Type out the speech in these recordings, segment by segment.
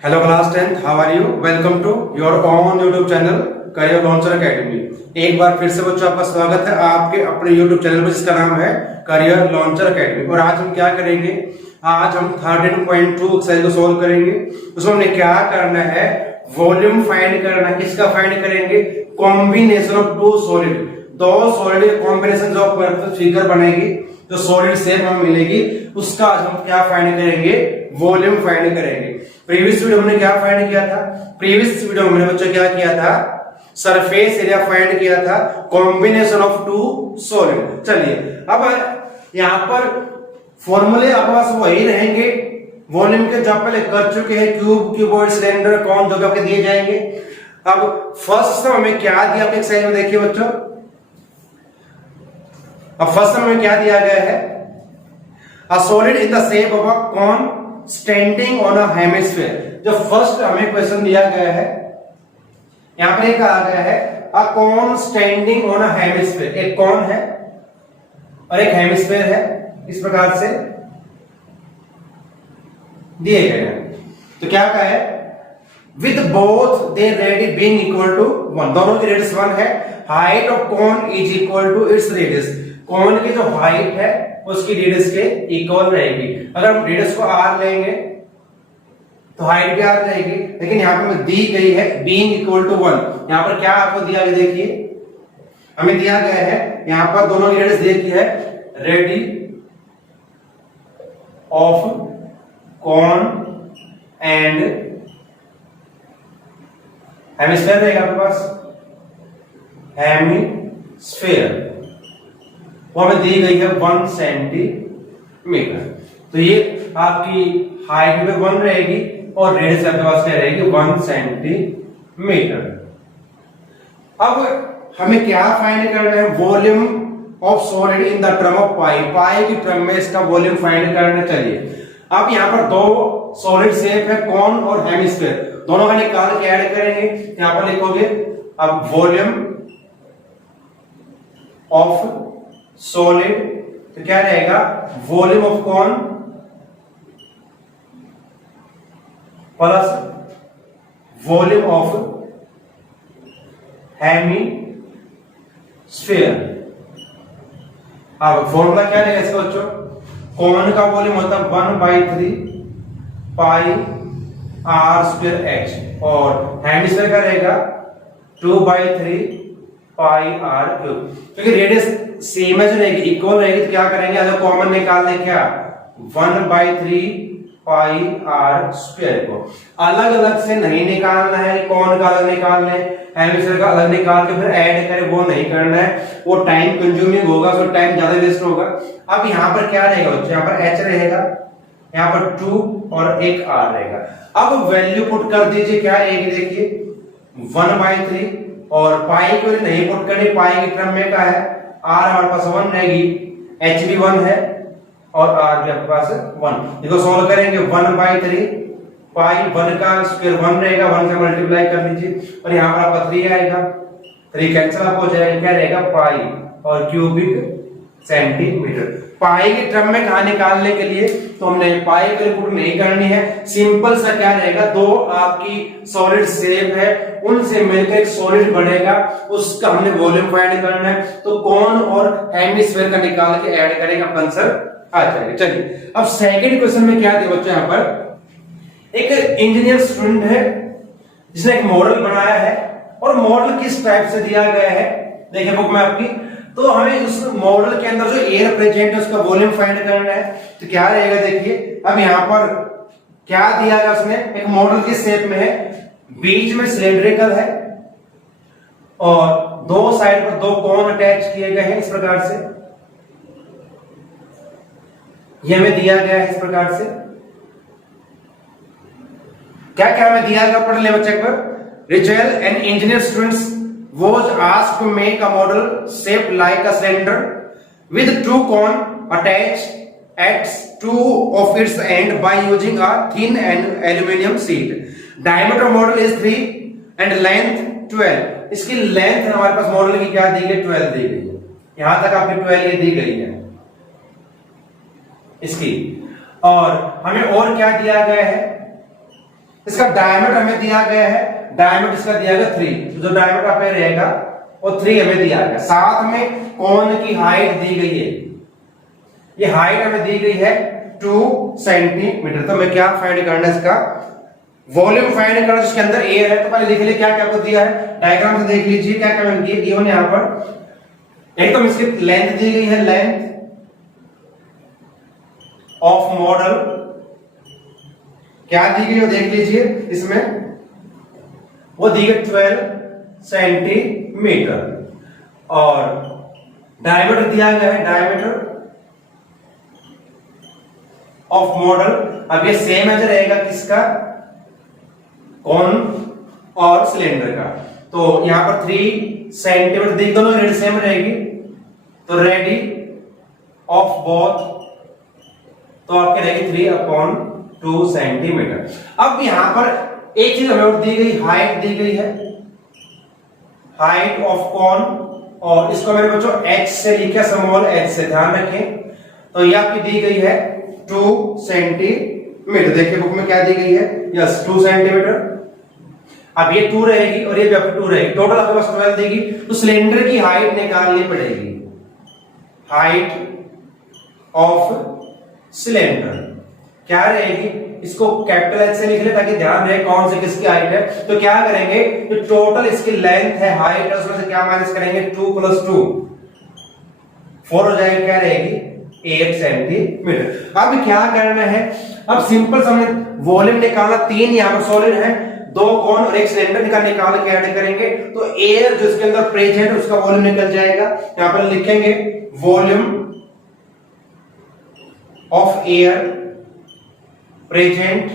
Hello class 10th, how are you? Welcome to your own YouTube channel career launcher academy. एक बार फिर से बच्चों आपका स्वागत है आपके अपने YouTube चैनल पर जिसका नाम है करियर लॉन्चर एकेडमी। और आज हम क्या करेंगे, आज हम 13.2 एक्सरसाइज को सोल्व करेंगे। उसमें हमने क्या करना है, वॉल्यूम फाइंड करना है। किसका फाइंड करेंगे? कॉम्बिनेशन ऑफ टू सॉलिड, दो सॉलिड कॉम्बिनेशन जो फिगर बनेगी, जो सॉलिड शेप हमें मिलेगी, उसका आज हम क्या फाइंड करेंगे, वॉल्यूम फाइंड करेंगे। प्रीवियस वीडियो हमने क्या फाइंड किया था? प्रीवियस वीडियो में हमने बच्चों क्या किया था, सरफेस एरिया फाइंड किया था, कॉम्बिनेशन ऑफ टू सॉलिड। चलिए अब यहां पर फॉर्मूले आपके पास वही रहेंगे वॉल्यूम के, जब पहले कर चुके हैं, क्यूब, क्यूबॉइड, सिलेंडर, कौन, जो भी आपके दिए जाएंगे। अब फर्स्ट हमें क्या दिया आपके एक्सरसाइज में, देखिए बच्चों। अब फर्स्ट में क्या दिया गया है, a solid in the shape of a cone standing on a hemisphere. जो फर्स्ट हमें क्वेश्चन दिया गया है, यहां पर कहा गया है a cone standing on a hemisphere. एक कॉन है और एक हेमिस्फीयर है, इस प्रकार से दिए गए हैं। तो क्या कहा है, with both their radii being equal to 1, दोनों की रेडियस 1 है। Height of cone is equal to its radius, cone की जो हाइट है उसकी रेडियस के इक्वल रहेगी। अगर हम रेडियस को r लेंगे तो हाइट भी r रहेगी, लेकिन यहां पर दी गई है बीइंग इक्वल टू 1। यहां पर क्या आपको दिया गया, देखिए हमें दिया गया है, यहां पर दोनों की रेडियस देखी है, radii of cone and hemisphere रहेगा आपके पास, हेमिस्फीयर वो हमें दी गई है 1 सेंटीमीटर। तो ये आपकी हाइट भी 1 रहेगी और रेडियस आपके पास क्या रहेगी, 1 सेंटीमीटर। अब हमें क्या फाइंड करना है, volume of solid in the term of pi, pi की टर्म में इसका वॉल्यूम फाइंड करना चाहिए। अब यहां पर दो सॉलिड शेप है, कॉन और हेमिस्फीयर, दोनों का निकाल के ऐड करेंगे। यहां पर लिखोगे अब वॉल्यूम ऑफ सॉलिड, तो क्या रहेगा, volume of cone plus volume of hemisphere. अब फॉर्मूला क्या रहेगा इसका बच्चों, कॉन का वॉल्यूम होता है 1/3 पाई आर स्क्वायर एच, और हेमिस्फीयर का रहेगा 2/3 पाई आर क्यूब। क्योंकि रेडियस सेम है, जो रहेगी इक्वल रहेगी, तो क्या करेंगे, अगर कॉमन निकाल दें क्या, 1/3 पाई आर स्क्वायर को अलग अलग से नहीं निकालना है, कौन का अलग निकाल लें, हेमिस्फीयर का अलग निकाल के फिर ऐड करें, वो नहीं करना है, वो टाइम कंज्यूमिंग होगा, तो टाइम ज्यादा वेस्ट होगा। अब यहाँ पर क्या रहेगा बच्चों, यहाँ पर एच रहेगा, यहाँ पर 2 और एक आर रहेगा। अब वैल्यू पुट कर दीजिए, क्या आएगी देखिए 1/3, और पाई को नहीं पुट करनी, पाई की टर्म में क्या है, आर हमारे पास 1 रहेगी, एच भी 1 है और आर भी आपके पास 1। देखो सोल्व करेंगे 1/3 पाई, 1 का स्क्वायर 1 रहेगा, 1 से मल्टीप्लाई कर लीजिए और यहां पर आपका 3 आएगा, 3 कैंसिल आप हो जाएगा, क्या रहेगा पाई और क्यूबिक सेंटीमीटर। पाई की टर्म में कहा निकालने के लिए तो हमने पाई की पुट नहीं करनी है, सिंपल सा क्या रहेगा, दो आपकी सॉलिड शेप है, उनसे मिलकर एक सॉलिड बनेगा, उसका हमने वॉल्यूम फाइंड करना है। तो कॉन और हेमिस्फीयर का निकाल के ऐड करेंगे, आंसर आ जाएगा। चलिए अब सेकंड क्वेश्चन में क्या दिया बच्चों, यहां पर एक इंजीनियर स्टूडेंट है जिसने एक मॉडल बनाया है, और मॉडल किस टाइप से दिया गया है, देखिए बुक में आपकी, तो हमें उस मॉडल के अंदर जो एयर प्रेजेंट है उसका वॉल्यूम फाइंड करना है। तो क्या रहेगा देखिए, अब यहां पर क्या दिया गया, उसने एक मॉडल किस शेप में है, बीच में सिलेंड्रिकल है और दो साइड पर दो कोन अटैच किए गए हैं, इस प्रकार से ये हमें दिया गया है, इस प्रकार से। क्या क्या हमें दिया गया, पढ़ ले बच्चे एक बार। Rachel and engineer students was asked to make a model shaped like a cylinder with two cones attached at two of its ends by using a thin and aluminum sheet. Diameter model is 3 and length 12. इसकी length हमारे पास model की क्या दी गई, 12 दी गई है, यहां तक आपकी 12 ये दी गई है इसकी। और हमें और क्या दिया गया है, इसका डायमीटर हमें दिया गया है, डायमीटर इसका दिया गया 3, तो जो डायमीटर पे रहेगा वो 3 हमें दिया गया। साथ में कोन की हाइट दी गई है, ये हाइट हमें दी गई है 2 सेंटीमीटर। तो मैं क्या फाइंड करना है, इसका वॉल्यूम फाइंड करना, जिसके अंदर एयर है। तो पहले देख लीजिए क्या क्या आपको दिया है, डायग्राम से देख लीजिए क्या क्या गिवन है यहां पर। एक तो इसकी लेंथ दी गई है, लेंथ ऑफ मॉडल क्या दी गई है देख लीजिए, इसमें वो दी गई 12 सेंटीमीटर, और डायमीटर दिया गया है, डायमीटर ऑफ मॉडल। अब ये सेम है रहेगा किसका, कॉन और सिलेंडर का। तो यहां पर 3 सेंटीमीटर देख, दोनों रेडी सेम रहेगी, तो रेडी ऑफ बोथ तो आपके रहेगी 3/2 सेंटीमीटर। अब यहां पर एक चीज हमें और दी गई, हाइट दी गई है, हाइट ऑफ कॉन, और इसको मेरे बच्चों h से लिखा, स्मॉल h से, ध्यान रखें। तो ये आपकी दी गई है 2 सेंटीमीटर। देखिए बुक में क्या दी गई है, यस 2 सेंटीमीटर। अब ये 2 रहेगी और ये भी आपकी 2 रहेगी, टोटल आपके पास 12 देगी। तो सिलेंडर की हाइट निकालनी पड़ेगी, हाइट ऑफ सिलेंडर क्या रहेगी, इसको कैपिटल एच से लिख ले ताकि ध्यान रहे कौन से किसकी हाइट है। तो क्या करेंगे, जो टोटल इसकी लेंथ है, हाइट है, उसमें से क्या माइनस करेंगे, 2 + 2 4 हो जाएगा, क्या रहेगी 8 सेंटीमीटर। अब क्या करना है, अब सिंपल समझ, वॉल्यूम निकालना, 3 यहां पर सॉलिड है, 2 कॉन और 1 सिलेंडर का निकाल के ऐड करेंगे, तो एयर जो इसके अंदर प्रेजेंट है उसका वॉल्यूम निकल जाएगा। यहां पर लिखेंगे volume of air present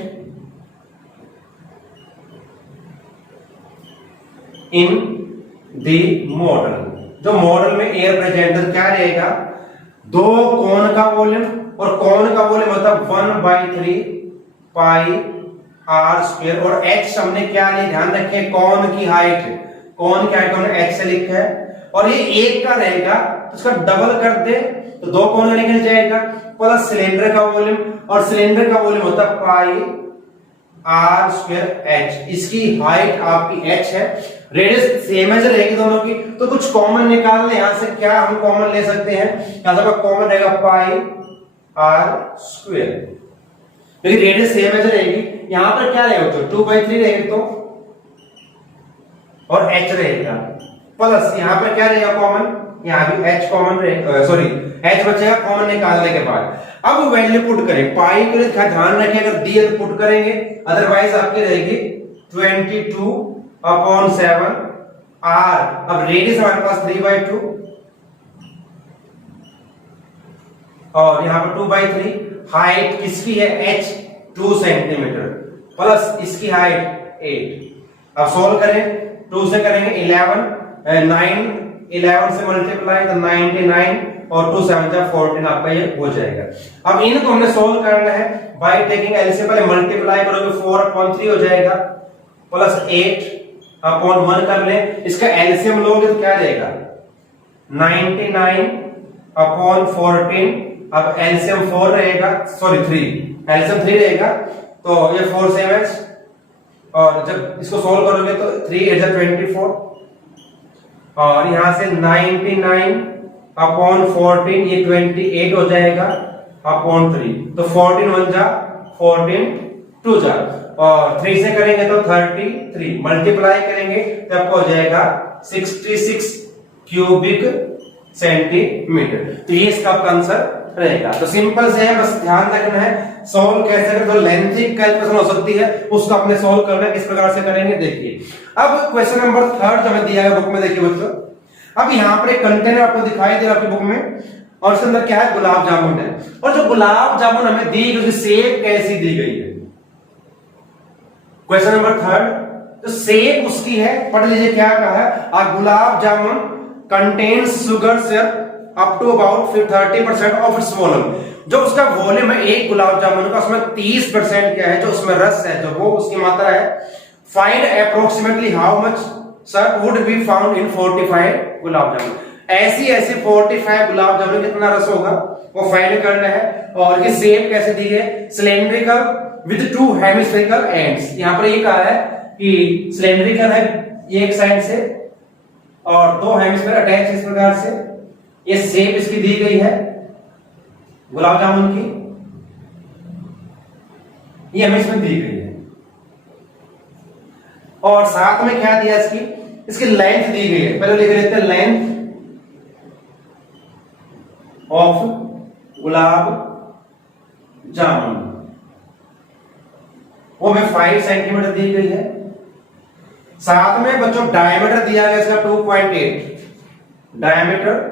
in the model. जो मॉडल में एयर प्रेजेंट है क्या रहेगा, 2 कोन का वॉल्यूम, और कोन का वॉल्यूम मतलब 1/3 पाई आर स्क्वायर, और h हमने क्या लिया, ध्यान रखें कोन की हाइट, कोन की हाइट हमने h से लिखा है, और ये 1 का रहेगा तो उसका डबल कर दे तो 2 कोन निकल जाएगा, प्लस सिलेंडर का वॉल्यूम, और सिलेंडर का वॉल्यूम होता है पाई आर स्क्वायर h। इसकी हाइट आपकी h है, रेडियस सेम है रहेगी दोनों की, तो कुछ कॉमन निकाल ले। यहां से क्या हम कॉमन ले सकते हैं, यहां से कॉमन रहेगा पाई आर स्क्वायर, लेकिन रेडियस सेम है रहेगी। यहां पर क्या रहेगा तो 2/3 रहेगी, तो और h रहेगा, प्लस यहां पर क्या रहेगा कॉमन, यहां भी h कॉमन रहेगा, सॉरी h बचेगा कॉमन निकालने के बाद। अब वैल्यू पुट करें, पाई के लिए ध्यान रखें, अगर दी पुट करेंगे, अदरवाइज आपकी रहेगी 22/7 r। अब रेडियस हमारे पास 3/2 और यहां पर 2/3, हाइट किसकी है h 2 सेंटीमीटर, प्लस इसकी हाइट 8। अब सोल्व करें, 2 से करेंगे 11, 11 से मल्टीप्लाई तो 99, और 2 7 14 आपका ये हो जाएगा। अब इनको हमने सोल्व करना है बाय टेकिंग एलसीएम, पहले मल्टीप्लाई करोगे 4/3 हो जाएगा, प्लस 8/1 कर ले, इसका एलसीएम लोगे तो क्या रहेगा 99/14। अब एलसीएम 4 रहेगा, सॉरी 3, एलसीएम 3 रहेगा, तो ये 4 7, और जब इसको सोल्व करोगे तो 3 8 24, और यहां से 99/14 ये 28 हो जाएगा अपॉन 3, तो 14 1 जा 14 2 जा, और 3 से करेंगे तो 33, मल्टीप्लाई करेंगे तो आपको हो जाएगा 66 क्यूबिक सेंटीमीटर। तो ये इसका आपका आंसर रहेगा। तो सिंपल से है, बस ध्यान रखना है सॉल्व कैसे करें, तो लेंथी कैलकुलेशन हो सकती है, उसको आपने सॉल्व करना है, किस प्रकार से करेंगे देखिए। अब क्वेश्चन नंबर 3 जो हमें दिया है बुक में, देखिए बच्चों, अब यहाँ पर एक कंटेनर आपको दिखाई दे रहा है आपकी बुक में, और उसके अंदर क्या है, गुलाब जामुन है, और जो गुलाब जामुन हमें दी गई उसकी शेप कैसी दी गई है। क्वेश्चन नंबर 3, तो शेप उसकी है, पढ़ लीजिए क्या कहा है, a gulab jamun contains sugar syrup up to about 30% of its volume. जो उसका वॉल्यूम है एक गुलाब जामुन का, उसमें 30% क्या है, जो उसमें रस है, जो वो उसकी मात्रा है। Find approximately how much sir would be found in 45 gulab jamun. ऐसी ऐसे 45 गुलाब जामुन कितना रस होगा वो फाइंड करना है। और ये शेप कैसे दी है, cylindrical with two hemispherical ends. यहां पर ये कहा है कि सिलेंड्रिकल है एक साइड से और दो हेमिस्फेयर अटैच इस प्रकार से। ये शेप इसकी दी गई है गुलाब जामुन की, ये हमें इसमें दी गई है। और साथ में क्या दिया इसकी, इसकी लेंथ दी गई है। पहले लिख लेते हैं लेंथ ऑफ गुलाब जामुन, वो हमें 5 सेंटीमीटर दी गई है। साथ में बच्चों डायमीटर दिया गया इसका 2.8 diameter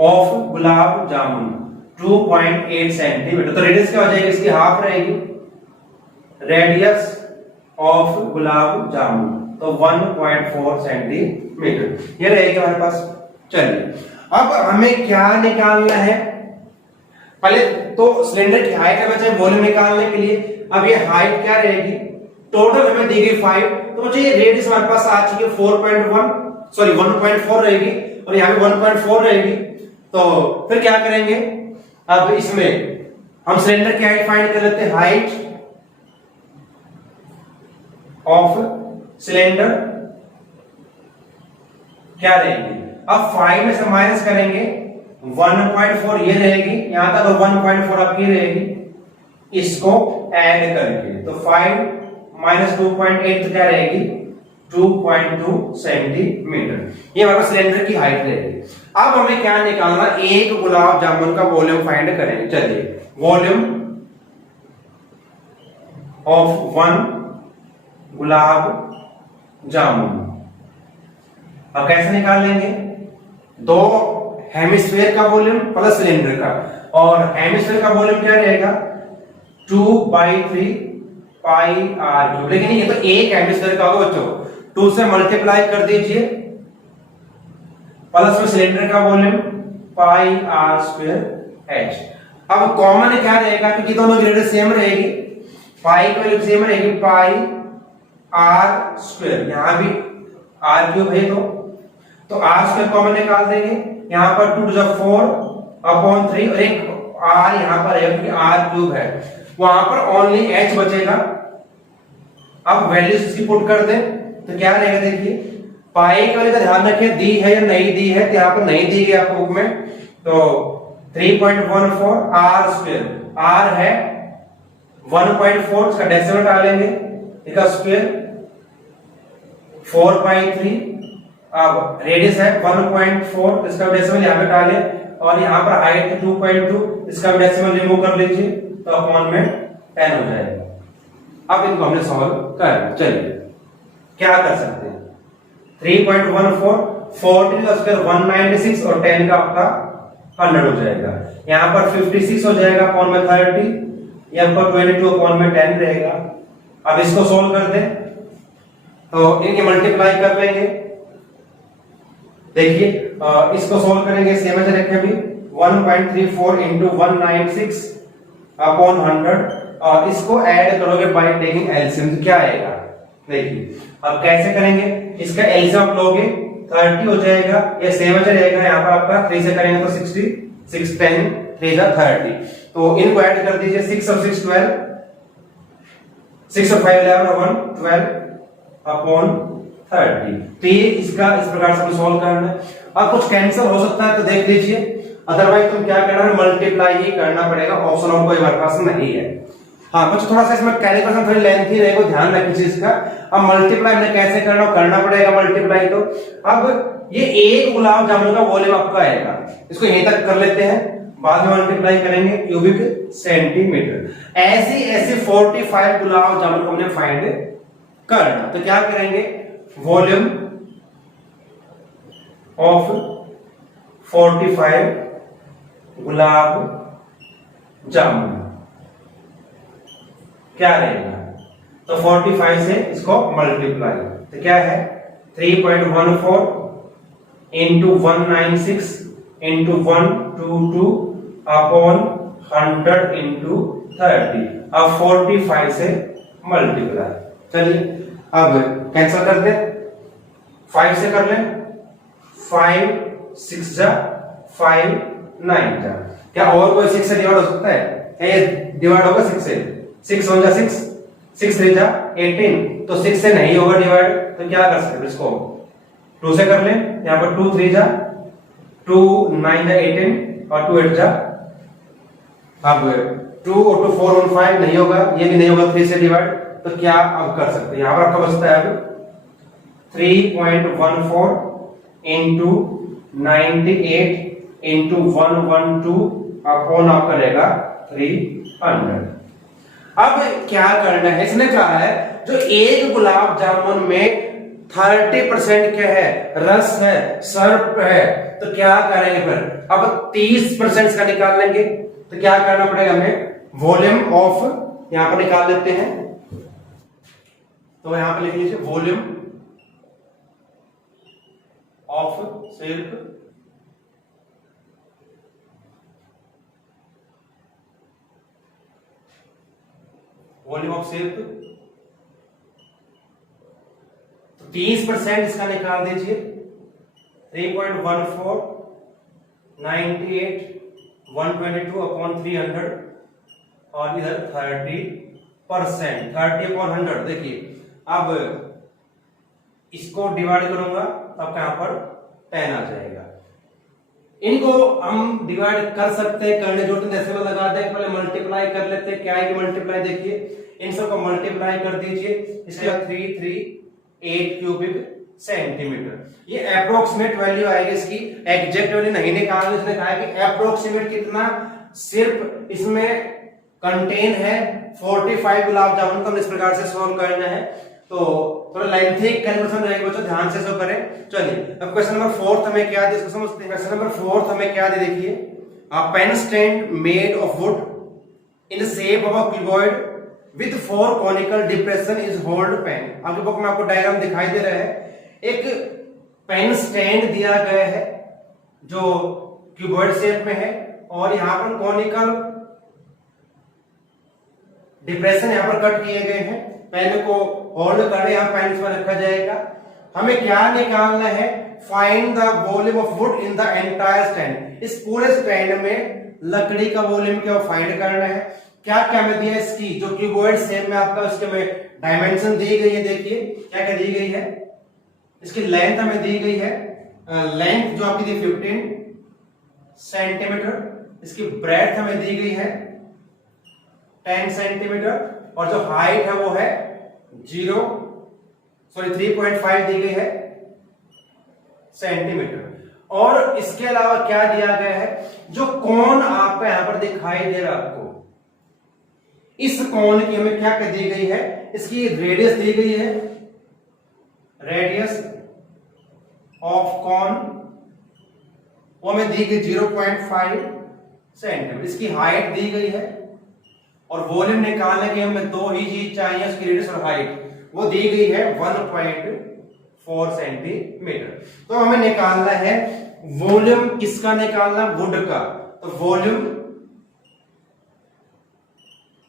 of gulab jamun 2.8 centimetre. तो रेडियस क्या हो जाएगी इसकी, हाफ रहेगी। रेडियस ऑफ गुलाब जामुन तो 1.4 सेंटीमीटर ये रहेगी हमारे पास। चलिए अब हमें क्या निकालना है, पहले तो सिलेंडर की हाइट है बच्चे वॉल्यूम निकालने के लिए। अब ये हाइट क्या रहेगी, टोटल हमें दी गई 5, तो बच्चे ये रेडियस हमारे पास आ चुकी है 1.4 रहेगी और यहां पे 1.4 रहेगी। तो फिर क्या करेंगे, अब इसमें हम सिलेंडर की हाइट फाइंड कर लेते हैं। हाइट ऑफ सिलेंडर क्या रहेगी, अब 5 में से माइनस करेंगे 1.4 ये रहेगी, यहां तक तो 1.4 आपकी रहेगी, इसको ऐड करके तो 5 माइनस 2.8 तो क्या रहेगी 2.2 सेंटीमीटर। ये हमारे सिलेंडर की हाइट रहेगी। अब हमें क्या निकालना, एक गुलाब जामुन का वॉल्यूम फाइंड करेंगे। चलिए वॉल्यूम ऑफ 1 गुलाब जामुन अब कैसे निकाल लेंगे, दो हेमिस्फीयर का वॉल्यूम प्लस सिलेंडर का, और हेमिस्फीयर का वॉल्यूम क्या रहेगा 2/3 पाई आर क्यूब। लेकिन ये तो एक हेमिस्फीयर का होगा बच्चों, 2 से मल्टीप्लाई कर दीजिए प्लस में सिलेंडर का volume pi are square h. अब कॉमन क्या रहेगा, क्योंकि दोनों की रेडियस सेम रहेगी, पाई की वैल्यू सेम रहेगी पाई आर स्क्वायर, यहां भी आर क्यूब है तो आर स्क्वायर कॉमन निकाल देंगे। यहां पर 2 to 4/3 और एक आर यहां पर है क्योंकि आर क्यूब है, वहां पर ओनली एच बचेगा। अब वैल्यूज इसकी पुट कर दें तो क्या रहेगा, देखिए पाई का वैल्यू का ध्यान रखिए दी है या नहीं दी है, तो यहां पर नहीं दी गई आपको बुक में, तो 3.14 आर स्क्वायर, आर है 1.4 इसका डेसिमल डालेंगे, इसका स्क्वायर 4/3। अब रेडियस है 1.4 इसका डेसिमल यहां पे डालें, और यहां पर हाइट 2.2 इसका डेसिमल रिमूव कर लीजिए तो अपॉन में 10 हो जाएगा। अब इनको हमने सॉल्व करना, चलिए क्या कर सकते हैं, 3.14 40 का स्क्वायर 196 और 10 का आपका 100 हो जाएगा। यहां पर 56 हो जाएगा अपॉन में 30, यहां पर 22 अपॉन में 10 रहेगा। अब इसको सोल्व कर दें तो इनके मल्टीप्लाई कर लेंगे, देखिए इसको सोल्व करेंगे सेम ऐसे रखें अभी 1.34 into 196 अपॉन 100 और इसको ऐड करोगे बाय टेकिंग एलसीएम तो क्या आएगा, देखिए अब कैसे करेंगे, इसका एलसीएम आप लोगे 30 हो जाएगा, ये सेम ऐसे रहेगा, यहाँ पर आपका 3 से करेंगे तो 60, 6 10 3 जा 30, तो इनको ऐड कर दीजिए 6 और 6 12, 6 और 5 11 12 अपॉन 30। तो ये इसका इस प्रकार से सॉल्व करना है। अब कुछ कैंसिल हो सकता है तो देख लीजिए, अदरवाइज तुम क्या करना है मल्टीप्लाई ही करना पड़ेगा, ऑप्शन और कोई हमारे पास नहीं है। हाँ कुछ थोड़ा सा इसमें कैलकुलेशन थोड़ी लेंथी रहेगा, ध्यान रखिए चीज का। अब मल्टीप्लाई में कैसे करना पड़ेगा मल्टीप्लाई, तो अब ये एक गुलाब जामुन का वॉल्यूम आपका आएगा, इसको यहीं तक कर लेते हैं, बाद में मल्टीप्लाई करेंगे क्यूबिक सेंटीमीटर। ऐसी ऐसी 45 गुलाब जामुन को हमने फाइंड करना, तो क्या करेंगे वॉल्यूम ऑफ 45 गुलाब जामुन क्या रहेगा, तो 45 से इसको मल्टीप्लाई, तो क्या है 3.14 into 196 into 122 अपॉन 100 into 30। अब 45 से मल्टीप्लाई, चलिए अब कैंसिल कर दें, 5 से कर लें 5 6 जा 5 9 जा। क्या और कोई 6 से डिवाइड हो सकता है? ये डिवाइड होगा 6 से। 6 1 जा 6, 6 3 जा 18, तो 6 से नहीं होगा डिवाइड, तो क्या कर सकते हैं इसको 2 से कर लें। यहाँ पर 2 3 जा 2 9 जा 18 और 2 8 जा, अब 2 और 2 4 1 5 नहीं होगा, ये भी नहीं होगा 3 से डिवाइड, तो क्या अब कर सकते हैं? यहाँ पर आपका बचता है अब 3.14 इंटू 98 इंटू 112 अपॉन आपका रहेगा 300। अब क्या करना है, इसने कहा है जो एक गुलाब जामुन में 30% क्या है, रस है, सर्प है, तो क्या करेंगे फिर? अब 30% का निकाल लेंगे, तो क्या करना पड़ेगा हमें? वॉल्यूम ऑफ यहां पर निकाल लेते हैं, तो यहां पर लिख लीजिए वॉल्यूम ऑफ सिर्फ वॉल्यूम ऑफ सिल्क, तो 30% इसका निकाल दीजिए 3.14 98 122 अपॉन 300 और इधर 30%, 30/100। देखिए अब इसको डिवाइड करूंगा तो आपका यहां पर 10 आ जाएगा। इनको हम डिवाइड कर सकते हैं, करने जरूरत नहीं, डेसिमल लगा दें, पहले मल्टीप्लाई कर लेते हैं। क्या है कि मल्टीप्लाई, देखिए इन सबको मल्टीप्लाई कर दीजिए, इसके बाद 338 क्यूबिक सेंटीमीटर। ये अप्रोक्सीमेट वैल्यू आएगी, इसकी एग्जैक्ट वैल्यू नहीं निकालनी। उसने कहा है कि अप्रोक्सीमेट कितना सिर्फ इसमें कंटेन है 45 गुलाब जामुन को, हम इस प्रकार से सोल्व करना है, तो थोड़ा लेंथी कैलकुलेशन रहेगा बच्चों, ध्यान से इसको करें। चलिए अब क्वेश्चन नंबर 4 हमें क्या दिया इसको समझते हैं। क्वेश्चन नंबर 4 हमें क्या दिया, देखिए a pen stand made of wood in the shape of a cuboid with 4 conical depression is hold pen. आपके बुक में आपको डायग्राम दिखाई दे रहा है, एक पेन स्टैंड दिया गया है जो क्यूबॉइड शेप में है और यहां पर कॉनिकल डिप्रेशन यहां पर कट किए गए हैं। पेन को होल्ड करने यहां पेन पर रखा जाएगा। हमें क्या निकालना है? Find the volume of wood in the entire stand. इस पूरे स्टैंड में लकड़ी का वॉल्यूम क्या फाइंड करना है। क्या क्या में दिया इसकी जो क्यूबॉइड शेप में आपका उसके में डायमेंशन दी गई है, देखिए क्या क्या दी गई है। इसकी लेंथ हमें दी गई है, लेंथ जो आपकी दी 15 सेंटीमीटर, इसकी ब्रेड्थ हमें दी गई है 10 सेंटीमीटर और जो हाइट है वो है 3.5 दी गई है सेंटीमीटर। और इसके अलावा क्या दिया गया है, जो कोण आपका यहां पर दिखाई दे रहा है आपको, इस कोण की हमें क्या दी गई है, इसकी रेडियस दी गई है, रेडियस ऑफ कोण वो हमें दी गई 0.5 सेंटीमीटर। इसकी हाइट दी गई है और वॉल्यूम निकालने के हमें दो ही चीज चाहिए, उसकी रेडियस और हाइट, वो दी गई है 1.4 सेंटीमीटर। तो हमें निकालना है वॉल्यूम, किसका निकालना? वुड का। तो volume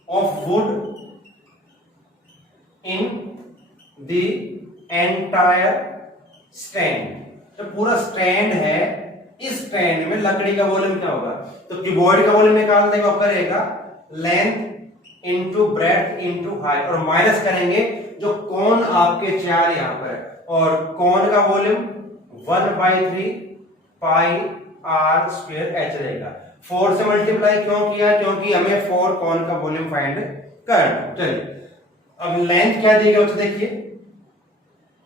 of wood in the entire stand. जो पूरा स्टैंड है, इस स्टैंड में लकड़ी का वॉल्यूम क्या होगा? तो क्यूबॉइड का वॉल्यूम निकालने का करेगा length into breadth into height और माइनस करेंगे जो कोण आपके चार यहां पर है, और कोण का volume 1/3 pi are square h रहेगा। 4 से मल्टीप्लाई क्यों किया? क्योंकि हमें 4 कोण का वॉल्यूम फाइंड करना। चलिए अब लेंथ क्या दी गई उसे देखिए,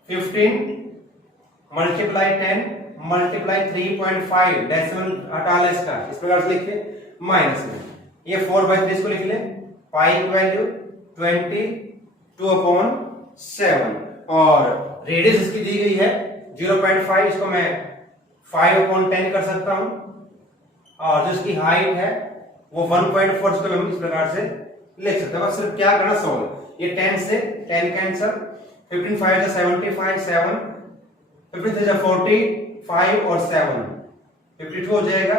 15 मल्टीप्लाई 10 मल्टीप्लाई 3.5, डेसिमल हटा ले इसका, इस प्रकार से लिखिए माइनस में ये 4/3 इसको लिख ले, पाई की वैल्यू 22/7 और रेडियस इसकी दी गई है 0.5, इसको मैं 5/10 कर सकता हूं, और जो इसकी हाइट है वो 1.4, इसको हम इस प्रकार से लिख सकते हैं। बस सिर्फ क्या करना, सॉल्व। ये 10 से 10 कैंसिल, 15 5 75, 7 15 3 40, 5 और 7 52 हो जाएगा,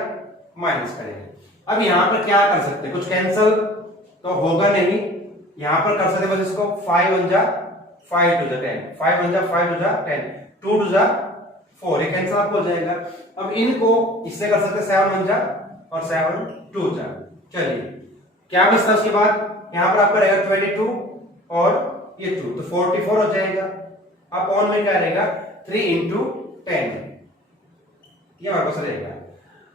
माइनस करेंगे। अब यहां पर क्या कर सकते हैं, कुछ कैंसिल तो होगा नहीं, यहां पर कर सकते बस इसको 5 1 जा 5 2 जा 10, 5 1 जा 5 2 जा 10, 2 2 जा 4, ये कैंसिल आपको हो जाएगा। अब इनको इससे कर सकते 7 1 जा और 7 2 जा। चलिए क्या बचता है उसके बाद, यहां पर आपका रहेगा 22 और ये 2 तो 44 हो जाएगा। अब ऑन में क्या रहेगा 3 into 10, ये हमारे पास रहेगा।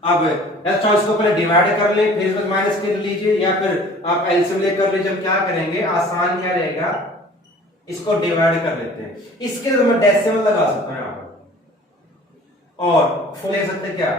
अब या चॉइस को पहले डिवाइड कर ले फिर इसमें माइनस कर लीजिए, या फिर आप एलसीएम ले कर लीजिए। क्या करेंगे आसान क्या रहेगा, इसको डिवाइड कर लेते हैं। इसके लिए मैं डेसिमल लगा सकता हूं यहां पर, और ले सकते क्या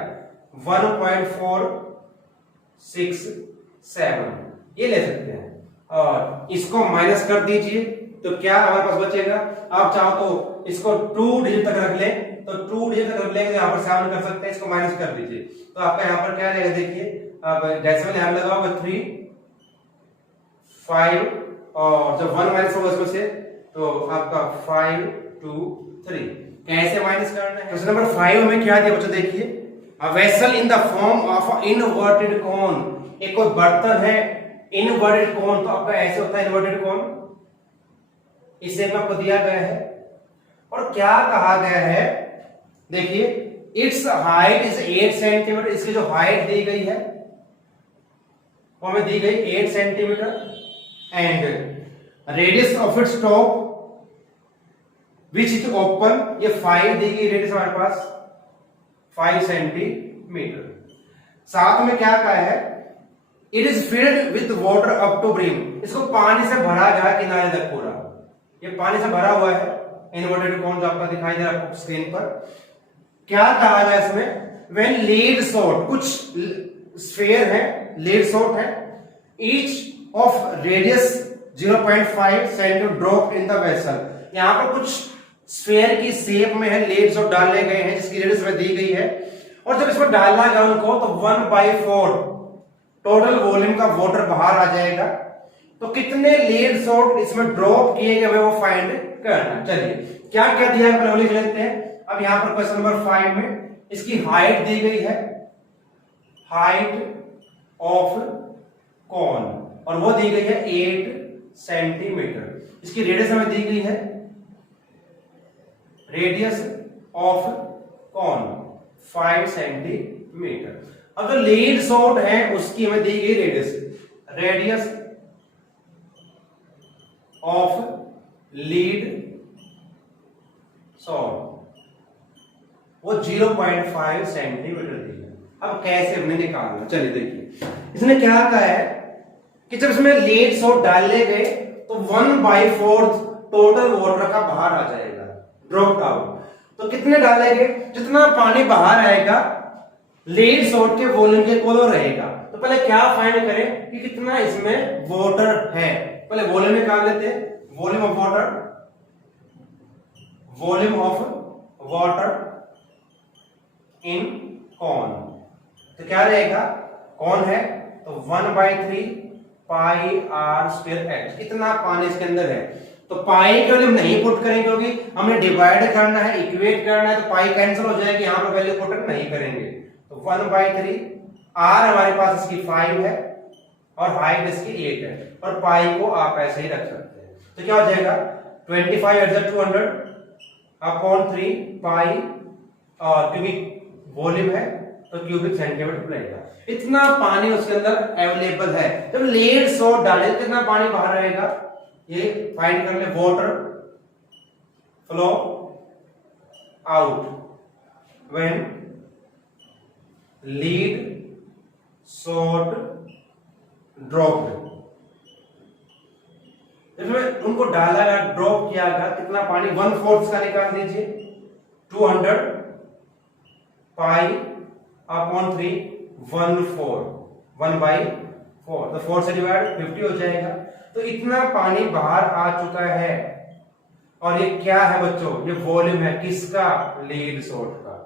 1.467 ये ले सकते हैं, और इसको माइनस कर दीजिए तो क्या हमारे पास बचेगा। आप चाहो तो इसको 2 डिजिट तक रख लें, तो 2 डिजिट तक रख लेंगे, यहाँ पर 7 कर सकते हैं, इसको माइनस कर दीजिए तो आपका यहाँ पर क्या रहेगा देखिए। अब डेसिमल यहां लगाओगे 3 5 और जब 1 माइनस होगा इसमें से तो आपका 5 2 3। कैसे माइनस करना है, क्वेश्चन नंबर 5 में क्या दिया बच्चों देखिए, a vessel in the form of inverted cone. एक कोई बर्तन है इनवर्टेड कोन, तो आपका ऐसे होता है इनवर्टेड कोन, इसे में आपको दिया गया है और क्या कहा गया है देखिए, इट्स हाइट इज 8 सेंटीमीटर। इसकी जो हाइट दी गई है वो हमें दी गई 8 centimetre, and radius of its top which is open, ये 5 दी गई रेडियस हमारे पास 5 सेंटीमीटर। साथ में क्या कहा है, it is filled with water up to brim. इसको पानी से भरा गया किनारे तक पूरा, ये पानी से भरा हुआ है इनवर्टेड कोन जो आपका दिखाई दे रहा है स्क्रीन पर। क्या कहा गया इसमें, व्हेन लीड सॉर्ट, कुछ स्फीयर है लीड सॉर्ट है, each of radius 0.5 centimetre drop in the vessel. यहां पर कुछ स्फीयर की शेप में है लीड सॉर्ट डाले गए हैं जिसकी रेडियस में दी गई है, और जब इसमें डालना गया उनको तो 1/4 टोटल वॉल्यूम का वाटर बाहर आ जाएगा। तो कितने लीड सॉर्ट इसमें ड्रॉप किए गए वो फाइंड करना। चलिए क्या क्या दिया है पहले लिख लेते हैं। अब यहां पर क्वेश्चन नंबर 5 में इसकी हाइट दी गई है, हाइट ऑफ कॉन, और वो दी गई है 8 सेंटीमीटर। इसकी रेडियस हमें दी गई है, रेडियस ऑफ कॉन 5 सेंटीमीटर। अब जो लीड सॉर्ट है उसकी हमें दी गई radius, radius of lead sort वो 0.5 सेंटीमीटर दी है। अब कैसे हमने निकालना, चलिए देखिए इसने क्या कहा है कि जब इसमें लीड सॉर्ट डाले गए तो 1/4 टोटल वाटर का बाहर आ जाएगा, ड्रॉप आउट। तो कितने डाले गए, जितना पानी बाहर आएगा लीड सॉर्ट के वॉल्यूम के इक्वल रहेगा। तो पहले क्या फाइंड करें कि कितना इसमें वाटर है, पहले वॉल्यूम निकाल लेते हैं। Volume of water, volume of water in cone, तो क्या रहेगा, कॉन है तो 1/3 पाई आर स्क्वायर एच, इतना पानी इसके अंदर है। तो पाई के वैल्यू नहीं पुट करेंगे क्योंकि हमने डिवाइड करना है, इक्वेट करना है, तो पाई कैंसिल हो जाएगी, यहां पर वैल्यू पुट नहीं करेंगे। तो 1/3 आर हमारे पास इसकी 5 है और हाइट इसकी 8 है, और पाई को आप ऐसे ही रख सकते हैं। तो क्या हो जाएगा 25 @ 200 अपॉन 3 पाई, और क्योंकि वॉल्यूम है तो क्यूबिक सेंटीमीटर रहेगा। इतना पानी उसके अंदर अवेलेबल है। जब लीड सॉर्ट डाले कितना पानी बाहर रहेगा, ये फाइंड कर ले। Water flow out when lead sort dropped, इसमें उनको डाला गया, ड्रॉप किया गया, कितना पानी 1/4 का निकाल दीजिए, 200 पाई अपॉन 3 1/4 1/4, तो 4 से डिवाइड 50 हो जाएगा। तो इतना पानी बाहर आ चुका है, और ये क्या है बच्चों, ये वॉल्यूम है किसका, लीड सॉर्ट का।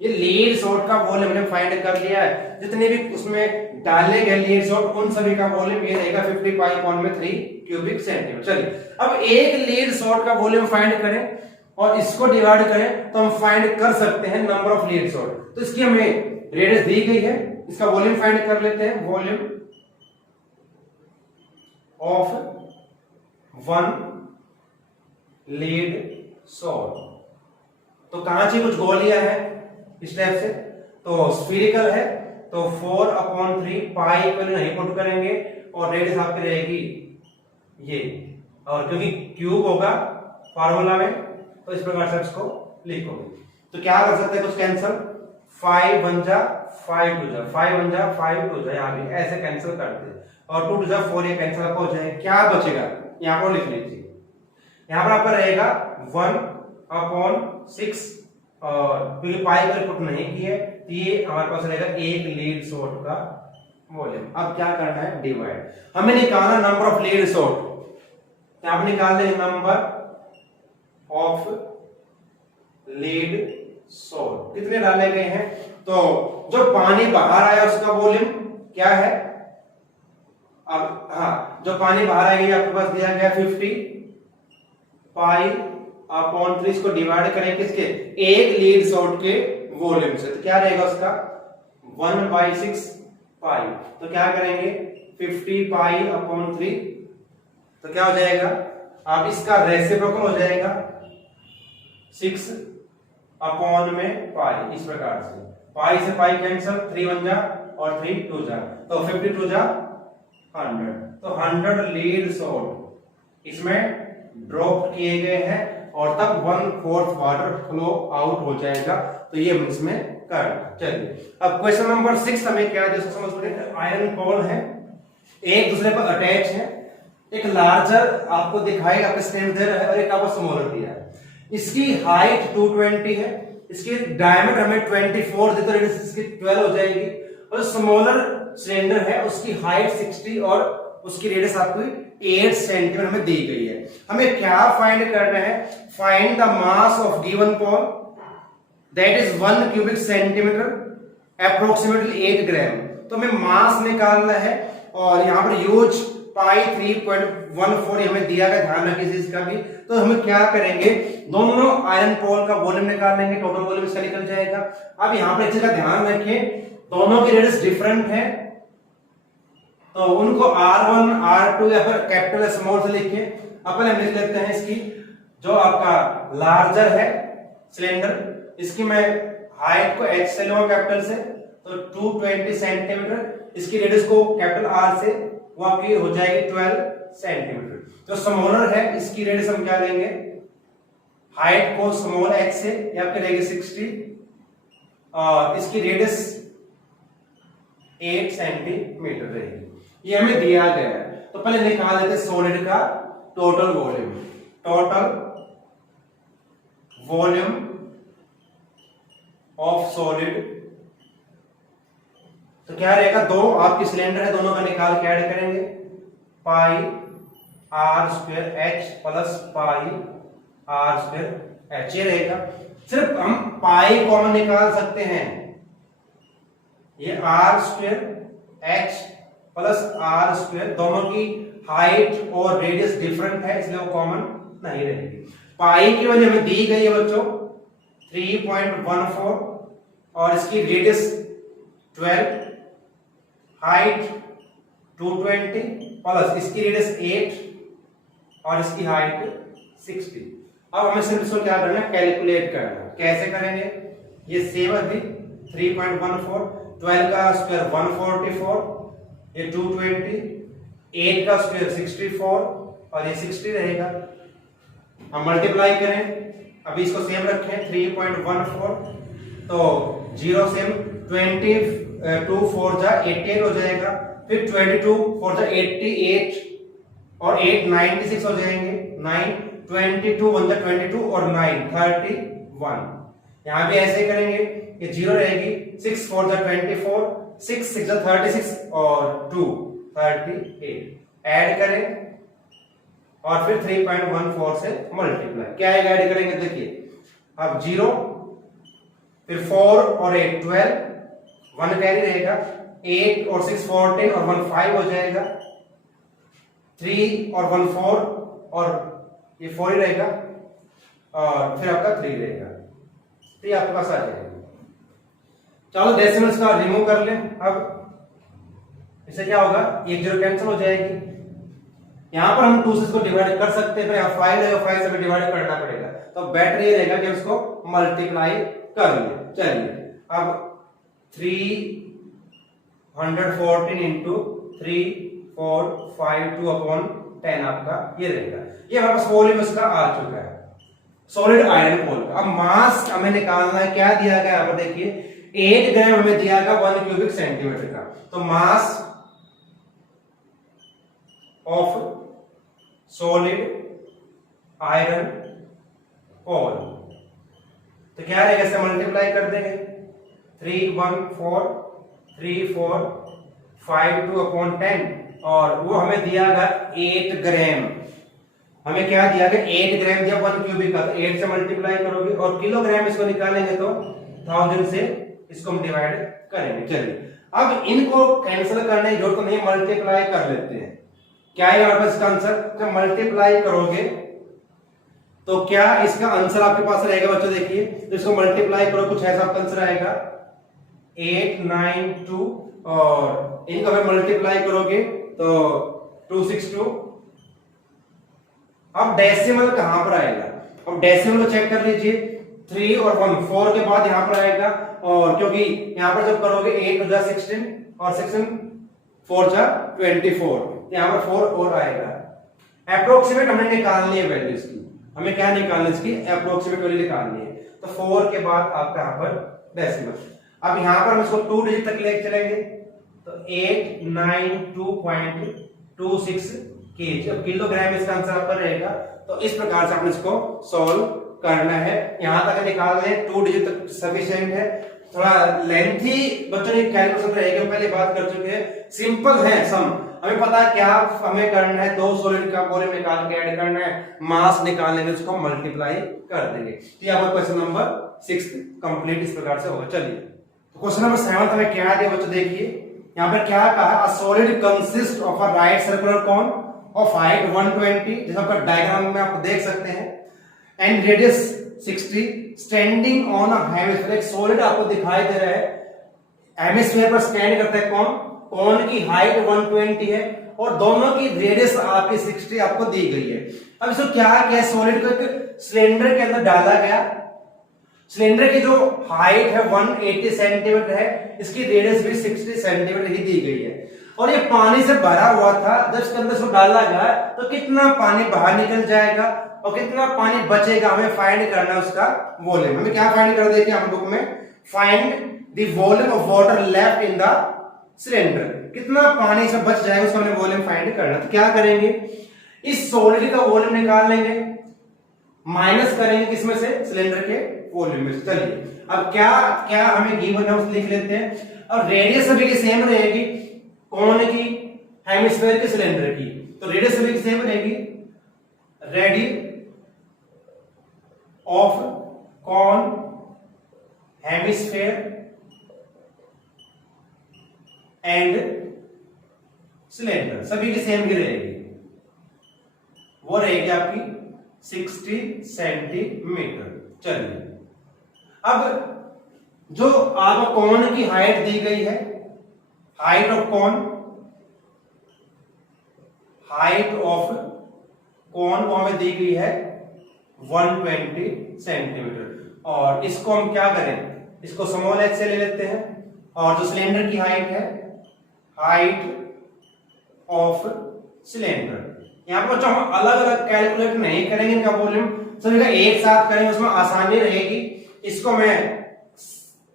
ये लीड सॉर्ट का वॉल्यूम हमने फाइंड कर लिया है। जितने भी उसमें डाले गए लीड सॉर्ट उन सभी का वॉल्यूम ये रहेगा 50 पाई अपॉन में 3 क्यूबिक सेंटीमीटर। चलिए अब एक लीड सॉर्ट का वॉल्यूम फाइंड करें और इसको डिवाइड करें तो हम फाइंड कर सकते हैं नंबर ऑफ लीड सॉर्ट। तो इसकी हमें रेडियस दी गई है, इसका वॉल्यूम फाइंड कर लेते हैं। वॉल्यूम ऑफ 1 लीड सॉर्ट, तो कांच ही कुछ गोलियां है इस टाइप से, तो स्फीरिकल है तो 4/3 पाई को नहीं पुट करेंगे और रेडियस आपकी रहेगी ये, और क्योंकि क्यूब होगा फार्मूला में तो इस प्रकार से इसको लिखोगे। तो क्या कर सकते हैं कुछ कैंसिल, 5 1 जा 5 2 जा 5 1 जा 5 2 जा, यहाँ भी ऐसे कैंसिल करते हैं और 2 2 जा 4, ये कैंसिल आपको हो जाएगा। क्या बचेगा यहाँ पर लिख लीजिए, यहाँ पर आपका रहेगा 1/6 और क्योंकि पाई का पुट नहीं किया तो ये हमारे पास रहेगा एक लीड सोर्ट का वॉल्यूम। अब क्या करना है, डिवाइड, हमें निकालना नंबर ऑफ लीड सोर्ट, यहां पर निकाल लेंगे नंबर ऑफ लीड सोर्ट, कितने डाले गए हैं, तो जो पानी बाहर आया उसका वॉल्यूम क्या है, अब हाँ जो पानी बाहर आएगा आपके पास दिया गया 50 पाई अपॉन 3, इसको डिवाइड करें किसके, एक लीड सोर्ट के वॉल्यूम से, तो क्या रहेगा उसका 1/6 पाई, तो क्या करेंगे 50 पाई अपॉन 3, तो क्या हो जाएगा, अब इसका रेसिप्रोकल हो जाएगा 6 अपॉन में पाई, इस प्रकार से पाई से पाई कैंसिल, 3 1 जा और 3 2 जा, तो 50 2 जा 100, तो 100 लीड सोर्ट इसमें ड्रॉप किए गए हैं और तब 1/4 वाटर फ्लो आउट हो जाएगा, तो ये इसमें कर। चलिए अब क्वेश्चन नंबर 6 हमें क्या है समझ पड़े, आयरन कॉल है एक दूसरे पर अटैच है, एक लार्जर आपको दिखाएगा आपका स्क्रीन दे रहा है और एक आपको स्मॉलर दिया है, इसकी हाइट 220 है, इसकी डायमीटर हमें 24 देते हैं, इसकी 12 हो जाएगी, और स्मॉलर सिलेंडर है उसकी हाइट 60 और उसकी रेडियस आपको 8 सेंटीमीटर हमें दी गई है। हमें क्या फाइंड करना है, find the mass of given Paul that is 1 cubic centimetre approximately 8 ग्राम, तो हमें मास निकालना है और यहाँ पर यूज पाई 3.14 हमें दिया गया, ध्यान रखिए इस चीज का भी। तो हम क्या करेंगे, दोनों आयरन पोल का वॉल्यूम निकाल लेंगे, टोटल वॉल्यूम इसका निकल जाएगा। अब यहाँ पर एक चीज का ध्यान रखें, दोनों की रेडियस डिफरेंट है तो उनको R1 R2 या फिर कैपिटल स्मॉल से लिखे। अब पहले हम लिख लेते हैं इसकी जो आपका लार्जर है सिलेंडर, इसकी मैं हाइट को H से लूंगा कैपिटल से, तो 220 सेंटीमीटर, इसकी रेडियस को कैपिटल R से वो आपकी हो जाएगी 12 सेंटीमीटर। जो स्मॉलर है इसकी रेडियस हम क्या लेंगे, हाइट को स्मॉल h से या फिर रहेगी 60 और इसकी रेडियस 8 सेंटीमीटर रहेगी, ये हमें दिया गया है। तो पहले निकाल लेते सॉलिड का total volume, total volume of solid, तो क्या रहेगा, दो आपकी सिलेंडर है दोनों का निकाल के ऐड करेंगे, pi are square H plus pi are square H, ये रहेगा। सिर्फ हम पाई कॉमन निकाल सकते हैं, ये r square H plus r square, दोनों की हाइट और रेडियस डिफरेंट है इसलिए वो कॉमन नहीं रहेगी। पाई की वैल्यू हमें दी गई है बच्चों 3.14 और इसकी रेडियस 12, हाइट 220 प्लस इसकी रेडियस 8 और इसकी हाइट 60। अब हमें सिर्फ इसको क्या करना है, कैलकुलेट करना है। कैसे करेंगे, ये सेम है 3.14, 12 का स्क्वायर 144, ये 220, 8 का स्क्वायर 64 और ये 60 रहेगा। हम मल्टीप्लाई करें, अभी इसको सेम रखें 3.14, तो 0 सेम 22 4 जा 88 हो जाएगा, फिर 22 4 जा 88 और 8 96 हो जाएंगे, 9 22 1 जा 22 और 9 31। यहां भी ऐसे करेंगे, ये 0 रहेगी, 6 4 जा 24, 6 6 जा 36 और 2 38, ऐड करें और फिर 3.14 से मल्टीप्लाई, क्या ऐड करेंगे देखिए, अब 0 फिर 4 और 8 12, 1 कैरी रहेगा, 8 और 6 14 और 1 5 हो जाएगा, 3 और 1 4 और ये 4 ही रहेगा और फिर आपका 3 रहेगा, तो ये आपके पास आ जाएगा। चलो डेसिमल्स का रिमूव कर लें। अब इससे क्या होगा, 1 0 कैंसिल हो जाएगी, यहाँ पर हम 2 से इसको डिवाइड कर सकते हैं, तो यहाँ 5 है, 5 से भी डिवाइड करना पड़ेगा, तो बेटर ये रहेगा कि उसको मल्टीप्लाई कर लिए। चलिए अब 314 इंटू 3 4 5 2/10 आपका ये रहेगा। ये हमारे पास वॉल्यूम इसका आ चुका है सॉलिड आयरन कोल का। अब मास हमें निकालना है, क्या दिया गया यहाँ पर देखिए 8 ग्राम हमें दिया गया 1 क्यूबिक सेंटीमीटर का। तो मास ऑफ सॉलिड आयरन कोल, तो क्या रहेगा, इसे मल्टीप्लाई कर देंगे 314 और वो हमें दिया गया 8 ग्राम। हमें क्या दिया गया 8 ग्राम दिया 1 क्यूबिक का, तो 8 से मल्टीप्लाई करोगे और किलोग्राम इसको निकालेंगे तो 1000 से इसको हम डिवाइड करेंगे। चलिए अब इनको कैंसिल करने की जरूरत नहीं, मल्टीप्लाई कर लेते हैं। क्या है हमारे पास इसका आंसर, जब मल्टीप्लाई करोगे तो क्या इसका आंसर आपके पास रहेगा बच्चों, देखिए तो इसको मल्टीप्लाई करो कुछ ऐसा आपका आंसर आएगा 892 और इनको अगर मल्टीप्लाई करोगे तो 262। अब डेसिमल कहां पर आएगा, अब डेसिमल को चेक कर लीजिए 3 और 1 4 के बाद यहां पर आएगा, और क्योंकि यहां पर जब करोगे 8 जा 16 और 16 4 जा 24, यहां पर 4 और आएगा। अप्रोक्सीमेट हमने निकालनी है वैल्यूज की, हमें क्या निकालनी है इसकी अप्रोक्सीमेट वैल्यू निकालनी है, तो 4 के बाद आपका यहां पर डेसिमल। अब यहां पर हम इसको 2 डिजिट तक लेके चलेंगे तो 892.26 केजी। अब किलोग्राम इसका आंसर आपका रहेगा, तो इस प्रकार से आपने इसको सॉल्व करना है। यहां तक निकाल लें 2 डिजिट तक सफिशिएंट है। थोड़ा लेंथी बच्चों ने कैलकुलेशन रहेगा, पहले बात कर चुके हैं, सिंपल है सम। हमें पता है क्या हमें करना है, 2 सॉलिड का वॉल्यूम निकाल के ऐड करना है, मास निकालने में उसको मल्टीप्लाई कर देंगे। तो यहाँ पर क्वेश्चन नंबर 6 कंप्लीट इस प्रकार से होगा। चलिए क्वेश्चन नंबर 7 हमें क्या दिया बच्चों, देखिए यहाँ पर क्या कहा, a solid consist of a right circular cone of height 120, जैसा आपका डायग्राम में आप देख सकते हैं, and radius 60 standing on a hemisphere. एक सॉलिड आपको दिखाई दे रहा है, हेमिस्फीयर पर स्टैंड करता है कौन, कोन की हाइट 120 है और दोनों की रेडियस आपकी 60 आपको दी गई है। अब इसको क्या किया, सॉलिड को एक सिलेंडर के अंदर डाला गया, सिलेंडर की जो हाइट है 180 सेंटीमीटर है, इसकी रेडियस भी 60 सेंटीमीटर ही दी गई है, और ये पानी से भरा हुआ था। जब इसके अंदर इसको डाला गया तो कितना पानी बाहर निकल जाएगा और कितना पानी बचेगा, हमें फाइंड करना उसका वॉल्यूम। हमें क्या फाइंड कर देखिए हम बुक में, find the volume of water left in the cylinder, कितना पानी से बच जाएगा उसका हमें वॉल्यूम फाइंड करना। तो क्या करेंगे, इस सॉलिड का वॉल्यूम निकाल लेंगे, माइनस करेंगे किसमें से, सिलेंडर के वॉल्यूम में से। चलिए अब क्या क्या हमें गिवन है उस लिख लेते हैं, और रेडियस सभी की सेम रहेगी, कोन की, हेमिस्फीयर के, सिलेंडर की, तो रेडियस सभी की सेम रहेगी, radius of cone, hemisphere and cylinder सभी की सेम ही रहेगी, वो रहेगी आपकी 60 सेंटीमीटर। चलिए अब जो आपको कोन की हाइट दी गई है, height of cone, height of cone वो हमें दी गई है 120 सेंटीमीटर, और इसको हम क्या करें, इसको स्मॉल h से ले लेते हैं, और जो सिलेंडर की हाइट है, हाइट ऑफ सिलेंडर, यहां पर बच्चों हम अलग अलग कैलकुलेट नहीं करेंगे इनका वॉल्यूम, सभी का एक साथ करेंगे, उसमें आसानी रहेगी। इसको मैं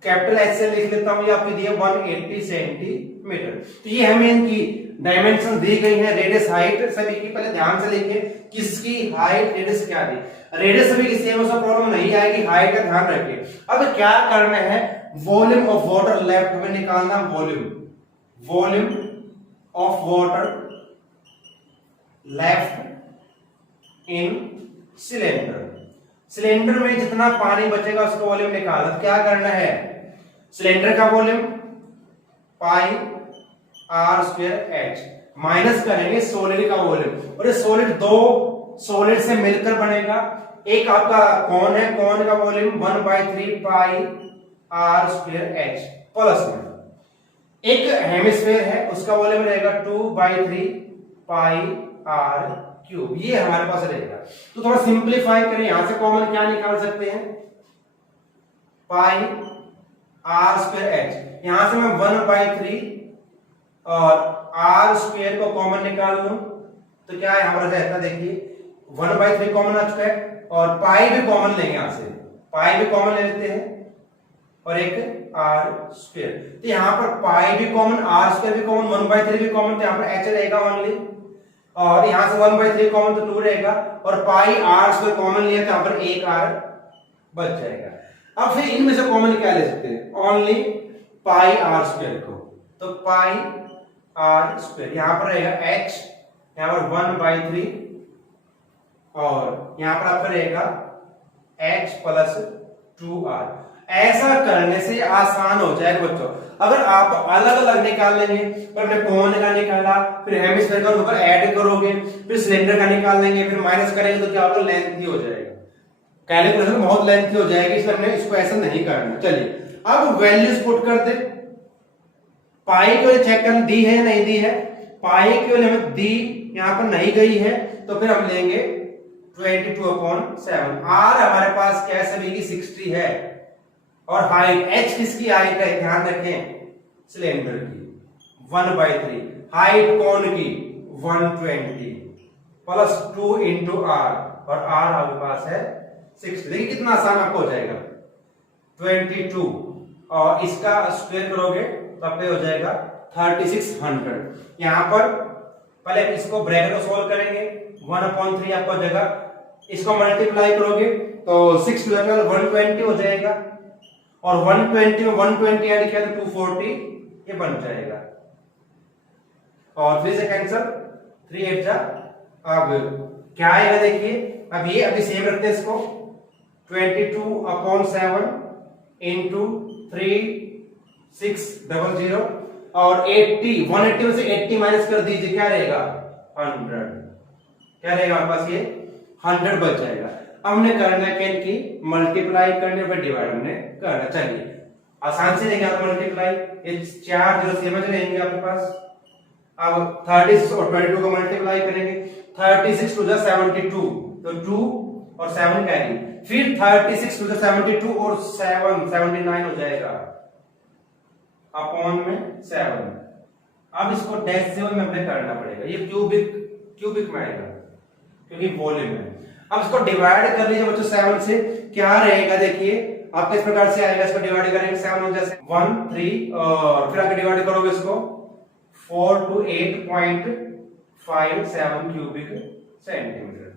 कैपिटल एच से लिख लेता हूं, ये आपकी दी है 180 सेंटीमीटर। तो ये हमें इनकी डायमेंशन दी गई है, रेडियस हाइट सभी की, पहले ध्यान से लिखिए किसकी हाइट रेडियस क्या दी, रेडियस सभी की सेम, उसका प्रॉब्लम नहीं आएगी, हाइट का ध्यान रखिए। अब क्या करना है, वॉल्यूम ऑफ वाटर लेफ्ट हमें निकालना, volume of water left in cylinder, cylinder में जितना पानी बचेगा उसका वॉल्यूम निकालना। क्या करना है, सिलेंडर का volume pi are square h, minus करेंगे सॉलिड का वॉल्यूम, और ये सॉलिड 2 सॉलिड से मिलकर बनेगा। एक आपका कौन है, कौन का volume 1/3 pi are square H, plus में एक हेमिस्फीयर है उसका वॉल्यूम रहेगा 2/3 पाई आर क्यूब, ये हमारे पास रहेगा। तो थोड़ा सिंप्लीफाई करें, यहां से कॉमन क्या निकाल सकते हैं, पाई आर स्क्वायर एच। यहां से मैं 1/3 और आर स्क्वायर को कॉमन निकाल लूं तो क्या यहां पर रहता, देखिए 1/3 कॉमन आ चुका है और पाई भी कॉमन लेंगे, यहां से पाई भी कॉमन ले लेते हैं और एक आर स्क्वायर। तो यहां पर पाई भी कॉमन, आर स्क्वायर भी कॉमन, 1/3 भी कॉमन, तो यहां पर एच रहेगा ओनली, और यहां से 1/3 कॉमन तो 2 रहेगा और पाई आर स्क्वायर कॉमन लिया तो यहां पर एक आर बच जाएगा। अब फिर इनमें से कॉमन क्या ले सकते हैं, ओनली पाई आर स्क्वायर को, तो पाई आर स्क्वायर यहां पर रहेगा h, यहां पर 1/3 और यहां पर आपका रहेगा h प्लस 2r। ऐसा करने से आसान हो जाएगा बच्चों। अगर आप अलग अलग निकाल लेंगे, पर हमने कॉमन का निकाला, फिर हेमिस्फीयर का ऊपर ऐड करोगे, फिर सिलेंडर का निकाल लेंगे, फिर माइनस करेंगे तो क्या होगा, लेंथी हो जाएगा, कैलकुलेशन बहुत लेंथी हो जाएगी, इसलिए हमने इसको ऐसा नहीं करना। चलिए अब वैल्यूज पुट कर दे, पाई की वैल्यू चेक करना दी है नहीं दी है, पाई की वैल्यू हमें दी यहां पर नहीं गई है तो फिर हम लेंगे 22/7। आर हमारे पास क्या है, सभी की 60 है और हाइट h किसकी हाइट है, ध्यान रखें सिलेंडर की 1/3, हाइट कौन की 120 प्लस 2 इंटू आर और आर आपके पास है 60। देखिए कितना आसान आपको हो जाएगा, 22 और इसका स्क्वायर करोगे तो आपको हो जाएगा 3600। यहां पर पहले इसको ब्रैकेट को सोल्व करेंगे, 1/3 आपको हो जाएगा, इसको मल्टीप्लाई करोगे तो 6 × 12 120 हो जाएगा और 120 में 120 ऐड किया तो 240 ये बन जाएगा और 3 से कैंसिल, 3 8 जा। अब क्या आएगा देखिए, अब ये अभी सेम रखते हैं इसको, 22/7 इंटू 3600 और 80, 180 में से 80 माइनस कर दीजिए, क्या रहेगा 100, क्या रहेगा हमारे पास ये 100 बच जाएगा। अब हमने करना है कि इनकी मल्टीप्लाई करने पर डिवाइड हमने करना, चलिए आसान से लेंगे आप मल्टीप्लाई, ये 4 0 समझ लेंगे आपके पास। अब 36 और 22 को मल्टीप्लाई करेंगे, 36 2 72 तो 2 और 7 कैरी, फिर 36 2 72 और 7 79 हो जाएगा अपॉन में 7। अब इसको डेसिमल में हमें करना पड़ेगा, ये क्यूबिक में आएगा क्योंकि वॉल्यूम है। अब इसको डिवाइड कर लीजिए बच्चों 7 से, क्या रहेगा देखिए आपके इस प्रकार से आएगा, इसको डिवाइड करेंगे 7 हो जैसे 1 3 और फिर आगे डिवाइड करोगे इसको 4 to 8.57 क्यूबिक सेंटीमीटर।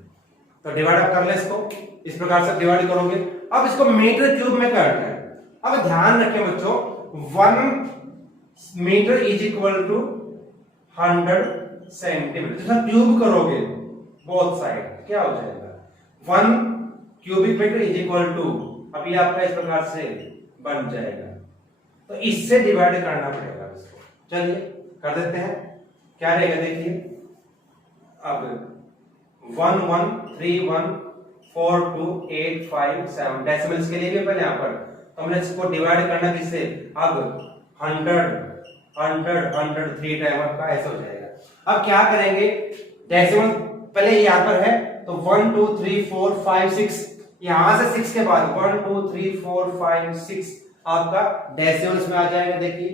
तो डिवाइड कर ले इसको, इस प्रकार से डिवाइड करोगे। अब इसको मीटर क्यूब में करना है। अब ध्यान रखें बच्चों, 1 metre is equal to 100 centimetre. जैसा क्यूब करोगे बोथ साइड क्या हो जाएगा, 1 cubic metre is equal to, अभी आपका इस प्रकार से बन जाएगा। तो इससे डिवाइड करना पड़ेगा इसको, चलिए कर देते हैं। क्या रहेगा देखिए, अब 11314285 डेसिमल्स के लिए भी पहले यहां पर तो हमने इसको डिवाइड करना किससे, अब 100 3 टाइम आपका ऐसा हो जाएगा। अब क्या करेंगे, डेसिमल पहले यहां पर है तो 1 2 3 4 5 6, यहां से 6 के बाद 1 2 3 4 5 6 आपका डेसिमल्स में आ जाएगा। देखिए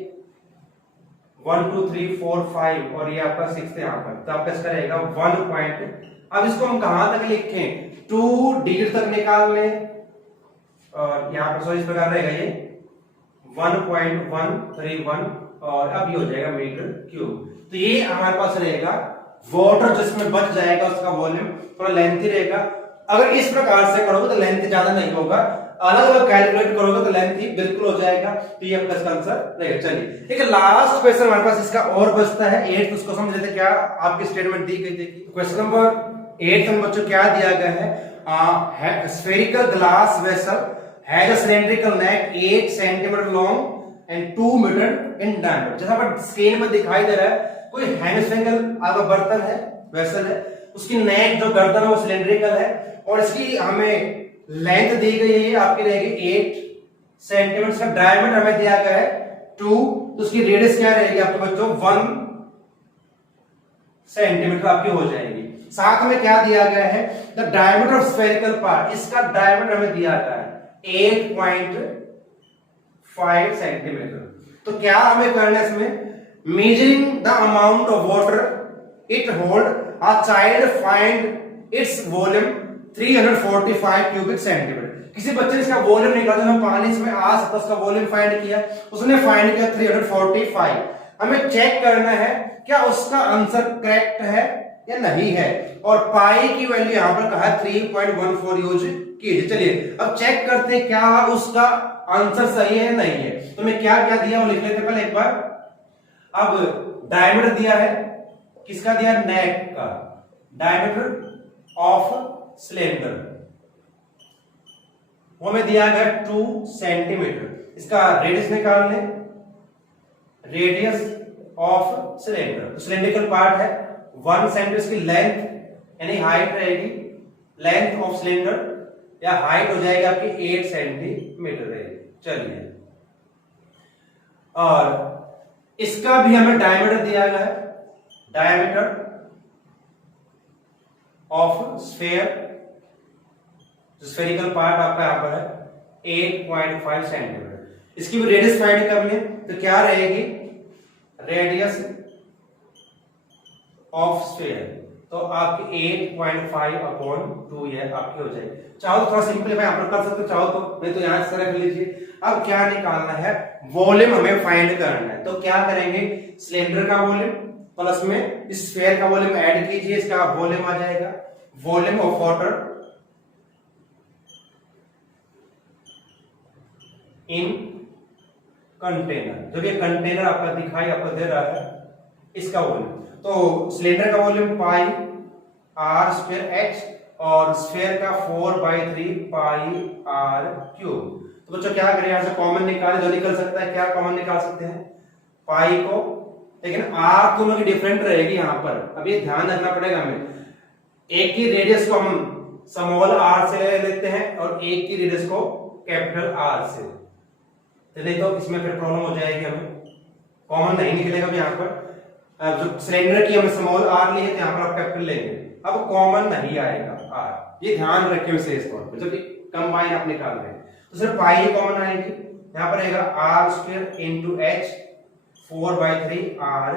1 2 3 4 5 और ये आपका 6 है यहां पर, तो आपका इसका रहेगा 1 पॉइंट। अब इसको हम कहां तक लिखें, 2 डिजिट तक निकाल लें और यहां पर इस प्रकार रहेगा ये 1.131 और अब ये हो जाएगा मीटर क्यूब। तो ये हमारे पास रहेगा वाटर जिसमें बच जाएगा, उसका वॉल्यूम थोड़ा लेंथी रहेगा। अगर इस प्रकार से करोगे तो लेंथ ज्यादा नहीं होगा, अलग अलग कैलकुलेट करोगे तो लेंथ ही बिल्कुल हो जाएगा। तो ये आपका इसका आंसर रहेगा। चलिए एक लास्ट क्वेश्चन हमारे पास इसका और बचता है 8, उसको समझ लेते क्या आपकी स्टेटमेंट दी गई। देखिए क्वेश्चन नंबर 8 में बच्चों क्या दिया गया है, spherical glass vessel has a cylindrical neck 8 centimetre long and 2 metre in diameter. जैसा पर स्क्रीन में दिखाई दे रहा है, कोई हेमिस्फेरिकल आपका बर्तन है, वेसल है, उसकी नेक जो गर्दन है वो सिलेंड्रिकल है और इसकी हमें लेंथ दी गई है, आपकी रहेगी 8 सेंटीमीटर, इसका डायमीटर हमें दिया गया है 2, तो उसकी रेडियस क्या रहेगी आपके बच्चों 1 सेंटीमीटर आपकी हो जाएगी। साथ में क्या दिया गया है, the diameter of spherical part, इसका डायमीटर हमें दिया गया है 8.5 सेंटीमीटर। तो क्या हमें करना है इसमें, measuring the amount of water it hold, a child find its volume 345 cubic centimeter। किसी बच्चे ने इसका वॉल्यूम निकाला, हम पानी इसमें आ सकता उसका वॉल्यूम फाइंड किया, उसने फाइंड किया 345। हमें चेक करना है क्या उसका आंसर करेक्ट है या नहीं है, और पाई की वैल्यू यहां पर कहा है 3.14 यूज कीजिए। चलिए अब चेक करते हैं क्या उसका आंसर सही है या नहीं है। तो मैं क्या क्या दिया वो लिख लेते पहले एक बार। अब डायमीटर दिया है, किसका दिया, नेक का, डायमीटर ऑफ सिलेंडर वो में दिया गया 2 सेंटीमीटर। इसका रेडियस निकाल लें, रेडियस ऑफ सिलेंडर, तो सिलेंड्रिकल पार्ट है 1 सेंटीमीटर, इसकी लेंथ यानी हाइट रहेगी, लेंथ ऑफ सिलेंडर या हाइट हो जाएगी आपकी 8 सेंटीमीटर रहेगी। चलिए और इसका भी हमें डायमीटर दिया गया है, diameter of sphere, spherical part आपका यहां पर है 8.5 सेंटीमीटर। इसकी भी रेडियस फाइंड कर लें तो क्या रहेगी, रेडियस ऑफ स्फीयर, तो आपकी 8.5/2 ये आपकी हो जाएगी। चाहो तो थोड़ा सिंपल यहां पर कर सकते हो, चाहो तो नहीं तो यहां से रख लीजिए। अब क्या निकालना है, वॉल्यूम हमें फाइंड करना है। तो क्या करेंगे, सिलेंडर का वॉल्यूम प्लस में स्फीयर का वॉल्यूम ऐड कीजिए, इसका वॉल्यूम आ जाएगा volume of water in container. जब ये कंटेनर आपका दिखाई आपको दे रहा है इसका वॉल्यूम, तो सिलेंडर का वॉल्यूम पाई r स्क्वायर h और स्फीयर का 4/3 पाई r क्यूब। तो बच्चों क्या करें, यहां से कॉमन निकाले, जो निकल सकता है क्या कॉमन निकाल सकते हैं, पाई को, लेकिन r दोनों की डिफरेंट रहेगी यहां पर। अब ये ध्यान रखना पड़ेगा हमें, एक की रेडियस को हम स्मॉल r से ले लेते हैं और एक की रेडियस को कैपिटल R से, नहीं तो इसमें फिर प्रॉब्लम हो जाएगी, हमें कॉमन नहीं निकलेगा। यहाँ पर जो सिलेंडर की हमने स्मॉल r ली है तो यहाँ पर आप कैपिटल लेंगे, अब कॉमन नहीं आएगा r, ये ध्यान रखें विशेष तौर पर जब कंबाइन आप निकाल रहे हैं। तो सिर्फ पाई कॉमन आएगी, यहाँ पर रहेगा r square into h 4/3 r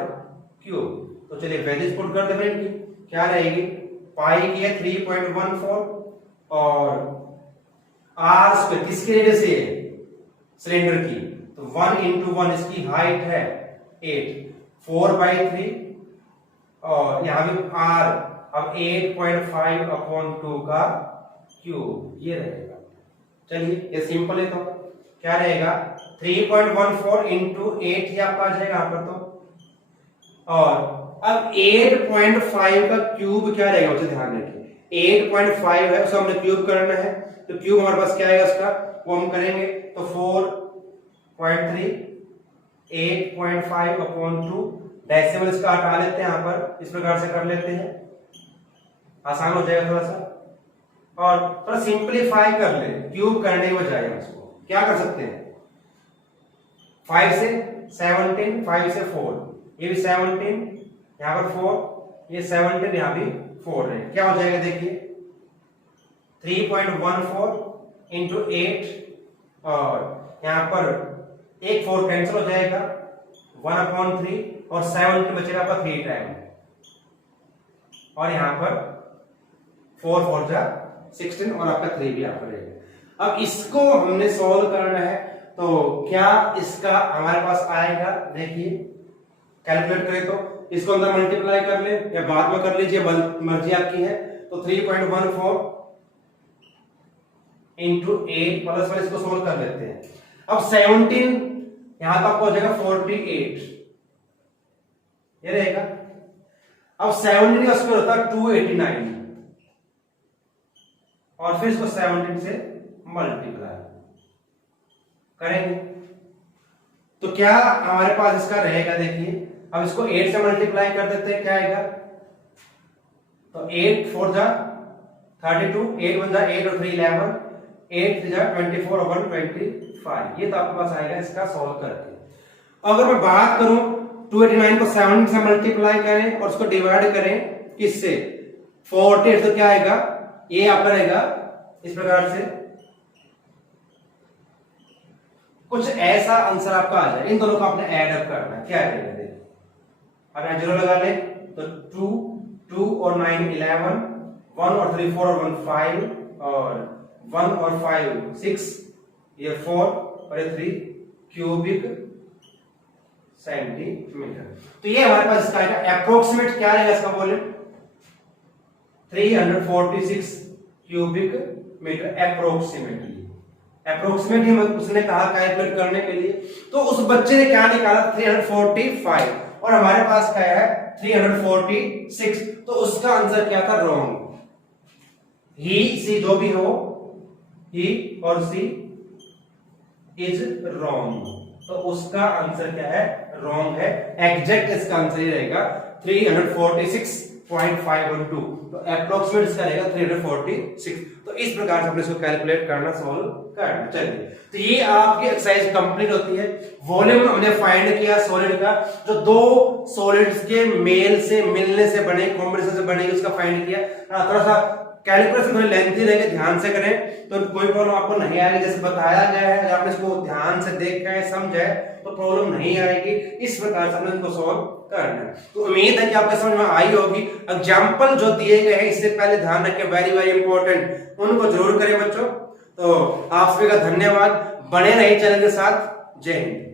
cube. तो चलिए वैल्यूज पुट कर देंगे इनकी, क्या रहेगी, पाई की है 3.14 और r स्क्वायर किसकी रेडियस है, सिलेंडर की, तो 1 इंटू 1 इसकी हाइट है 8, 4/3 और यहां भी r, अब 8.5/2 का क्यूब ये रहेगा। चलिए ये सिंपल है, तो क्या रहेगा 3.14 इंटू 8 ही आपका आ जाएगा यहां पर। तो और अब 8.5 का क्यूब क्या रहेगा, उसे ध्यान रखिए, 8.5 है उसे हमने क्यूब करना है, तो क्यूब हमारे पास क्या आएगा उसका, वो हम करेंगे तो 4.3 8.5/2, डेसिमल इसका हटा लेते हैं, यहां पर इस प्रकार से कर लेते हैं, आसान हो जाएगा थोड़ा सा। और थोड़ा सिंपलीफाई कर ले, क्यूब करने के बजाय हम इसको क्या कर सकते हैं, 5 से 17, 5 से 4, ये भी 17, यहां पर 4, ये 17, यहां भी 4 है, क्या हो जाएगा देखिए 3.14 इंटू 8 और यहां पर एक 4 कैंसिल हो जाएगा 1/3 और 17 बचेगा आपका 3 टाइम और यहां पर 4 4 जा 16 और आपका 3 भी आपका रहेगा। अब इसको हमने सॉल्व करना है, तो क्या इसका हमारे पास आएगा, देखिए कैलकुलेट करें तो इसको अंदर मल्टीप्लाई कर ले या बाद में कर लीजिए, मर्जी आपकी है। तो 3.14 इंटू 8 प्लस में इसको सोल्व कर लेते हैं। अब 17 यहां तक हो जाएगा 48 ये रहेगा। अब 17 का स्क्वायर होता है 289 और फिर इसको 17 से मल्टीप्लाई करेंगे तो क्या हमारे पास इसका रहेगा, देखिए अब इसको 8 से मल्टीप्लाई कर देते हैं, क्या आएगा, तो 8 4 जा 32, 8 1 जा 8 और 3 11, 8 3 जा 24 और 1 25, ये तो आपके पास आएगा इसका सॉल्व करके। अगर मैं बात करूं 289 को 17 से मल्टीप्लाई करें और उसको डिवाइड करें किससे 48 तो क्या आएगा, ये आपका रहेगा इस प्रकार से, कुछ ऐसा आंसर आपका आ जाए। इन दोनों को आपने ऐड अप करना है, क्या करेंगे देखिए, अब यहां 0 लगा ले तो 2 और 9 11, 1 और 3 4 और 1 5 और 1 और 5 6, ये 4 और ये 3 क्यूबिक सेंटीमीटर। तो ये हमारे पास इसका आएगा अप्रोक्सीमेट, क्या रहेगा इसका volume 346 cubic metre approximately. Approximately उसने कहा कैलकुलेट करने के लिए, तो उस बच्चे ने क्या निकाला 345 और हमारे पास क्या है 346, तो उसका आंसर क्या था, रॉन्ग। ही सी जो भी हो, ही और सी इज रॉन्ग, तो उसका आंसर क्या है, रॉन्ग है। एग्जैक्ट इसका आंसर ही रहेगा 346.512, तो अप्रोक्सीमेट इसका रहेगा 346। तो इस प्रकार से अपने इसको कैलकुलेट करना, सॉल्व करना। चलिए, तो ये आपकी एक्सरसाइज कंप्लीट होती है। वॉल्यूम हमने फाइंड किया सॉलिड का, जो दो सॉलिड्स के मेल से मिलने से बने, कॉम्बिनेशन से बनेगी, उसका फाइंड किया। थोड़ा सा कैलकुलेशन थोड़ी लेंथी रहेगी, ध्यान से करें तो कोई प्रॉब्लम आपको नहीं आएगी। जैसे बताया गया है, अगर आपने इसको ध्यान से देख के समझे तो प्रॉब्लम नहीं आएगी। इस प्रकार से हमने इसको सॉल्व करना है। तो उम्मीद है कि आपके समझ में आई होगी। एग्जाम्पल जो दिए गए हैं, इससे पहले ध्यान रखें, वेरी वेरी इंपॉर्टेंट, उनको जरूर करें बच्चों। तो आप सभी का धन्यवाद, बने रहिए चैनल के साथ। जय हिंद।